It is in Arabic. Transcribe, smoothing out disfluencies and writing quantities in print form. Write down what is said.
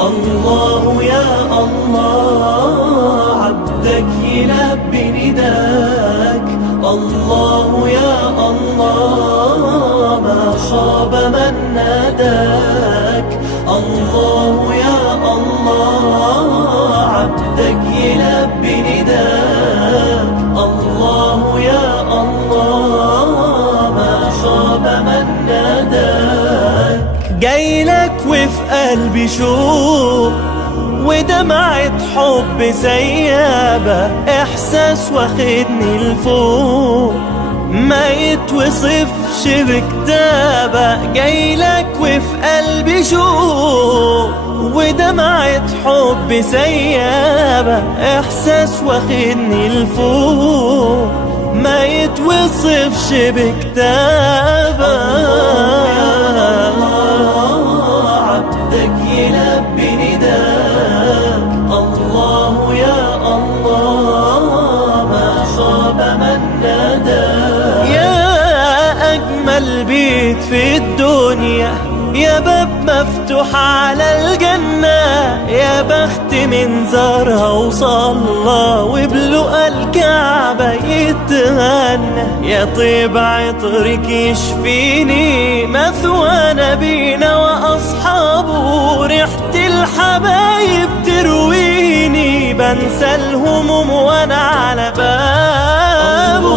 الله يا الله عبدك يلبي نداك. الله يا الله ما خاب من ناداك. الله يا الله عبدك يلبي نداك. الله يا الله ما خاب من ناداك. جايلك وفي قلبي شوق ودمعة حب سيابة، إحساس واخدني لفوق ما يتوصفش بكتابة. جايلك وفي قلبي شوق ودمعة حب سيابة، إحساس واخدني لفوق ما يتوصفش بكتابة. عبدك يلبي نداك. الله يا الله ما خاب من ناداك. يا أجمل بيت في الدنيا، يا باب مفتوح على الجنة، يا بخت من زارها وصلى وبلقى الكعبة يتهنى. يا طيب عطرك يشفيني، مثوى نبينا وأصحابه، ريحة الحبايب ترويني، بنسى الهموم وأنا على بابه.